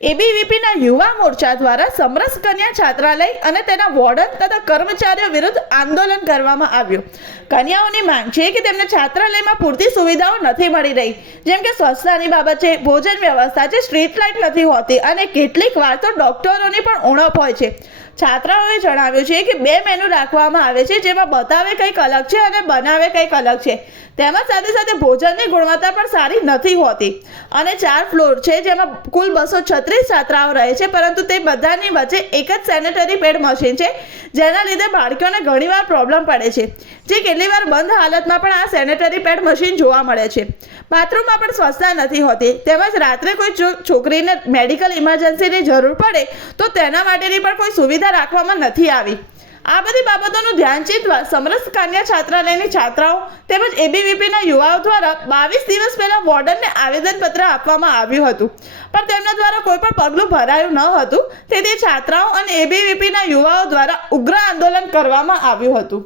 એબીવીપીના યુવા મોરચા દ્વારા સમરસ કન્યા છાત્રાલય અને તેના વોર્ડન તથા કર્મચારીઓ વિરુદ્ધ આંદોલન કરવામાં આવ્યું. કન્યાઓની માંગ છે કે તેમને છાત્રાલયમાં પૂરતી સુવિધાઓ નથી મળી રહી. જેમ કે સ્વચ્છતાની બાબત છે, ભોજન વ્યવસ્થા છે, સ્ટ્રીટ લાઇટ નથી હોતી અને કેટલીક વાર તો ડોક્ટરોની પણ ઉણપ હોય છે. છાત્રાઓએ જણાવ્યું છે કે બે મેનુ રાખવામાં આવે છે, જેમાં બતાવે કંઈક અલગ છે અને બનાવે કંઈક અલગ છે. તેમજ સાથે સાથે ભોજનની ગુણવત્તા પણ સારી નથી હોતી. અને ચાર ફ્લોર છે, જેમાં કુલ બસો છત્રીસ છાત્રાઓ રહે છે, પરંતુ તે બધાની વચ્ચે એક જ સેનેટરી પેડ મશીન છે, જેના લીધે બાળકીઓને ઘણીવાર પ્રોબ્લેમ પડે છે. જે કેટલી વાર બંધ હાલતમાં પણ આ સેનેટરી પેડ મશીન જોવા મળે છે. બાથરૂમમાં પણ સ્વચ્છતા નથી હોતી. તેમજ રાત્રે કોઈ છોકરીને મેડિકલ ઇમરજન્સીની જરૂર પડે, તો તેના માટેની પણ કોઈ સુવિધા રાખવામાં નથી આવી. આ બધી બાબતોનું ધ્યાન ચિંતવા સમરસ કન્યા છાત્રાલયની છાત્રાઓ તેમજ એબીવીપીના યુવાઓ દ્વારા બાવીસ દિવસ પહેલા વોર્ડનને આવેદનપત્ર આપવામાં આવ્યું હતું. પણ તેમના દ્વારા કોઈ પણ પગલું ભરાયું ન હતું. તેથી છાત્રાઓ અને એબીવીપીના યુવાઓ દ્વારા ઉગ્ર આંદોલન કરવામાં આવ્યું હતું.